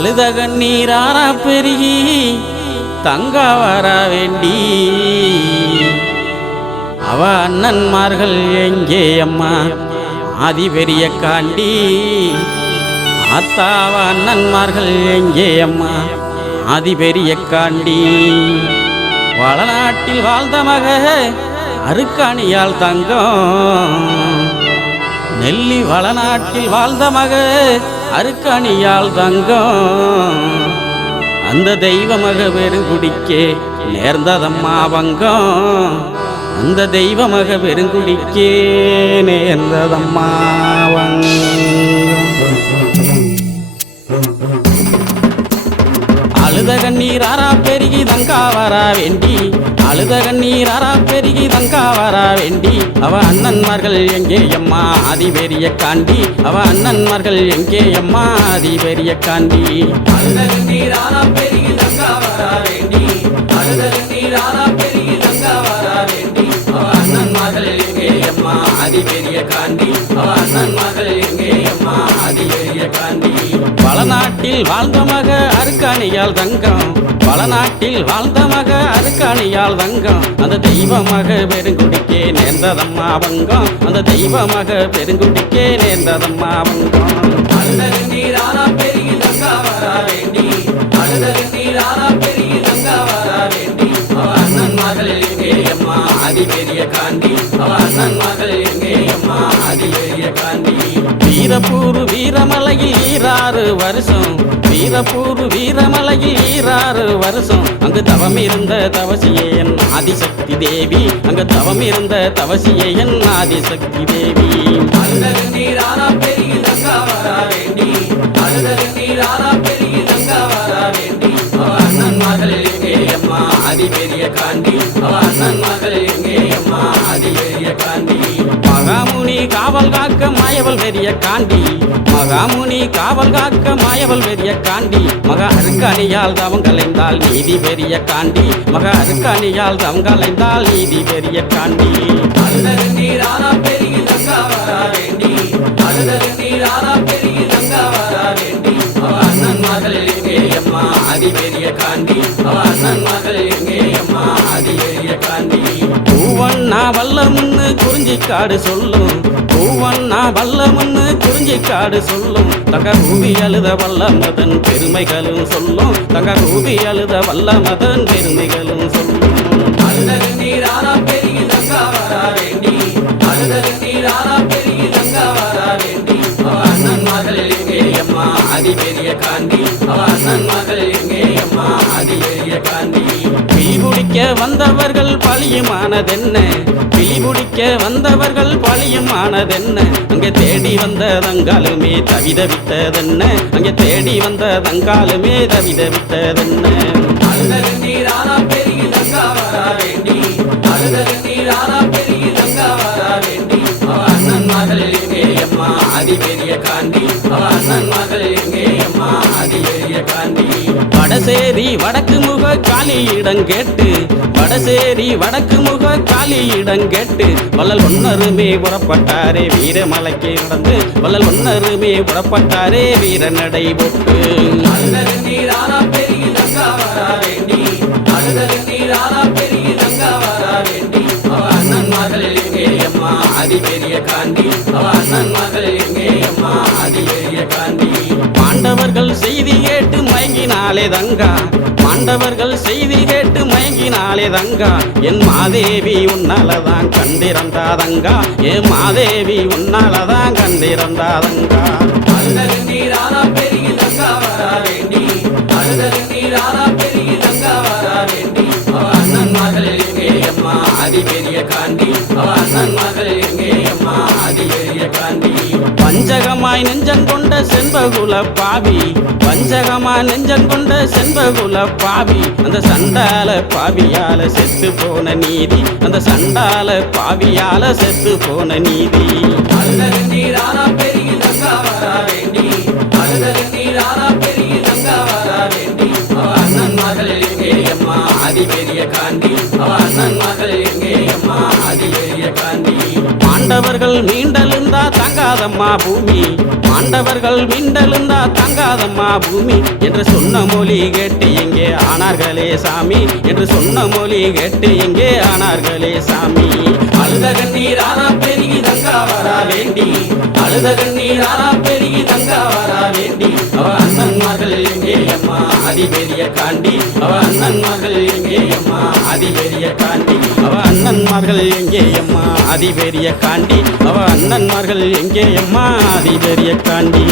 அழுத கண்ணீராரா பெருகி தங்கா வர வேண்டி அவ அண்ணன்மார்கள் எங்கே அம்மா ஆதி பெரிய காண்டி ஆத்தாவ அண்ணன்மார்கள் எங்கே அம்மா ஆதி பெரிய காண்டி வளநாட்டில் வாழ்ந்த மக அருக்காணியால் தங்கம் நெல்லி வளநாட்டில் வாழ்ந்த மக அருக்காணியால் தங்கம் அந்த தெய்வ மக பெருங்குடிக்கே நேர்ந்ததம்மா வங்கம் அந்த தெய்வ மக பெருங்குடிக்கே நேர்ந்ததம்மா வங்கம் அழுத கண்ணீராரா பெருகி தங்கா வரா வேண்டி அழுத கண்ணீராரா பெருகி தங்கா வரா வேண்டி அவ அண்ணன்மார்கள் எங்கே அம்மா ஆதி பெரிய காண்டி அவ அண்ணன்மார்கள் எங்கே அம்மா ஆதி பெரிய காண்டி அழுத கண்ணீராரா பெருகி தங்கா வரா வேண்டி அழுத கண்ணீராரா பெருகி தங்கா வரா வேண்டி அவ அண்ணன்மார்கள் எங்கே அம்மா ஆதி பெரிய காண்டி அவ அண்ணன்மார்கள் எங்கே அம்மா ஆதி பெரிய காண்டி வளநாட்டில் வாழ்ந்த மக அருக்காணியால் தங்கம் வளநாட்டில் வாழ்ந்த மக அருக்காணியால் தங்கம் அந்த தெய்வ மக பெருங்குடிக்கே நேர்ந்ததம்மா வங்கம் அந்த தெய்வ மக பெருங்குடிக்கே நேர்ந்ததம்மா வங்கம் அழுத கண்ணீராரா பெருகி தங்கா வரா வேண்டி அழுத கண்ணீராரா பெருகி தங்கா வரா வேண்டி அவ அண்ணன்மார்கள் எங்கே அம்மா ஆதி பெரிய காண்டி அவ அண்ணன்மார்கள் எங்கே அம்மா ஆதி பெரிய காண்டி வீரப்பூர் வீரமலையில் 6 வருஷம் வீரப்பூர் வீரமலையில் 6 வருஷம் அங்கு தவம் இருந்த தவசியே என் ஆதிசக்தி தேவி அங்கு தவம் இருந்த தவசியே என் ஆதிசக்தி தேவி அழுத கண்ணீராரா பெருகி தங்கா வரா வேண்டி அழுத கண்ணீராரா பெருகி தங்கா வரா வேண்டி அவ அண்ணன்மார்கள் எங்கே அம்மா ஆதி பெரிய காண்டி அவ அண்ணன்மார்கள் எங்கே அம்மா ஆதி பெரிய காண்டி மகாமுனி காவல் காக்க மாயவள் பெரிய காண்டி மகாமுனி காவல் காக்க மாயவள் பெரிய காண்டி மக அருக்காணியால் தவம் கலைந்தால் நீதி பெரிய காண்டி மக அருக்காணியால் தவம் கலைந்தால் நீதி பெரிய காண்டி அழுத கண்ணீராரா பெருகி தங்கா வரா வேண்டி அழுத கண்ணீராரா பெருகி தங்கா வரா வேண்டி அவ அண்ணன்மார்கள் எங்கே அம்மா ஆதி பெரிய காண்டி அவ அண்ணன்மார்கள் எங்கே அம்மா ஆதி பெரிய காண்டி பூவண்ணா வல்லர் முன்னு குறிஞ்சி காடு சொல்லும் பூவண்ணா வல்ல முன்னு குறிஞ்சி காடு சொல்லும் தங்க கூவி அழுத வல்ல மதன் பெருமைகளும் சொல்லும் தங்க கூவி அழுத வல்ல மதன் பெருமைகளும் சொல்லும் அழுத கண்ணீராரா பெருகி தங்கா வரா வேண்டி அழுத கண்ணீராரா பெருகி தங்கா வரா வேண்டி அவ அண்ணன்மார்கள் எங்கே அம்மா ஆதி பெரிய காண்டி அவ அண்ணன்மார்கள் எங்கே அம்மா ஆதி பெரிய காண்டி பிடிக்க வந்தவர்கள் பழியுமானதென்ன பிடிக்க வந்தவர்கள் பழியுமானதென்ன அங்கே தேடி வந்த தங்காலுமே தவிதவித்ததென்ன அங்கே தேடி வந்த தங்காலுமே தவிதவித்ததென்ன அழுத கண்ணீராரா பெருகி தங்கா வரா வேண்டி அழுத கண்ணீராரா பெருகி தங்கா வரா வேண்டி அவ அண்ணன்மார்கள் எங்கே அம்மா ஆதி பெரிய காண்டி அவ அண்ணன்மார்கள் எங்கே அம்மா ஆதி பெரிய காண்டி வடசேரி வடக்கு முக காலியிடம் கேட்டு வடசேரி வடக்கு முக காலியிடம் கேட்டு வள்ளல் ஒன்னருமே புறப்பட்டாரே வீரமலைக்கு நடந்து வள்ளல் ஒன்னருமே புறப்பட்டாரே வீர நடை போட்டு அழுத கண்ணீராரா பெருகி தங்கா வரா வேண்டி அழுத கண்ணீராரா பெருகி தங்கா வரா வேண்டி அவ அண்ணன்மார்கள் எங்கே அம்மா ஆதி பெரிய காண்டி அவ அண்ணன்மார்கள் எங்கே அம்மா ஆதி பெரிய காண்டி மாண்டவர்கள் செய்தி கேட்டு மயங்கினாலே தங்கா மாண்டவர்கள் செய்தி கேட்டு மயங்கினாலே தங்கா என் மாதேவி உன்னாலதான் கண்டிருந்தாதங்கா என் மாதேவி உன்னாலதான் கண்டிருந்தாதங்கா அழுத கண்ணீராரா பெருகி தங்கா வரா வேண்டி அழுத கண்ணீராரா பெருகி தங்கா வரா வேண்டி அவ அண்ணன்மார்கள் எங்கே அம்மா ஆதி பெரிய காண்டி அவ அண்ணன்மார்கள் எங்கே அம்மா ஆதி பெரிய காண்டி பஞ்சகமாய் நெஞ்சங்கொண்ட செண்பகுல பாவி பஞ்சகமாய் நெஞ்சங்கொண்ட செண்பகுல பாவி அந்த சண்டால பாவியால செத்து போன நீதி அந்த சண்டால பாவியால செத்து போன நீதி அழுத கண்ணீராரா பெருகி தங்கா வரா வேண்டி அழுத கண்ணீராரா பெருகி தங்கா வரா வேண்டி அவ அண்ணன்மார்கள் எங்கே அம்மா ஆதி பெரிய காண்டி அவ அண்ணன்மார்கள் எங்கே அம்மா ஆதி பெரிய காண்டி மாண்டவர்கள் மீண்டெழுந்த மிண்டலுந்தா தங்காதம்மா பூமி ஆண்டவர்கள் மிண்டலுந்தா தங்காதம்மா பூமி என்று சொன்ன மொழி கேட்டு எங்கே ஆனார்களே சாமி என்று சொன்ன மொழி கேட்டு எங்கே ஆனார்களே சாமி அழுத கண்ணீர் ஆனா பெருகி தங்கா வரா வேண்டி அழுத கண்ணீர் ஆனா பெருகி தங்கா வரா வேண்டி அவ அண்ணன்மார்கள் எங்கே அம்மா அதிபெரிய காண்டி அவ அண்ணன்மார்கள் எங்கே அம்மா அதிபெரிய காண்டி அவ அண்ணன்மார்கள் எங்கே அம்மா அதிபெரிய காண்டி அவ அண்ணன்மார்கள் எங்கே அம்மா அதிபெரிய காண்டி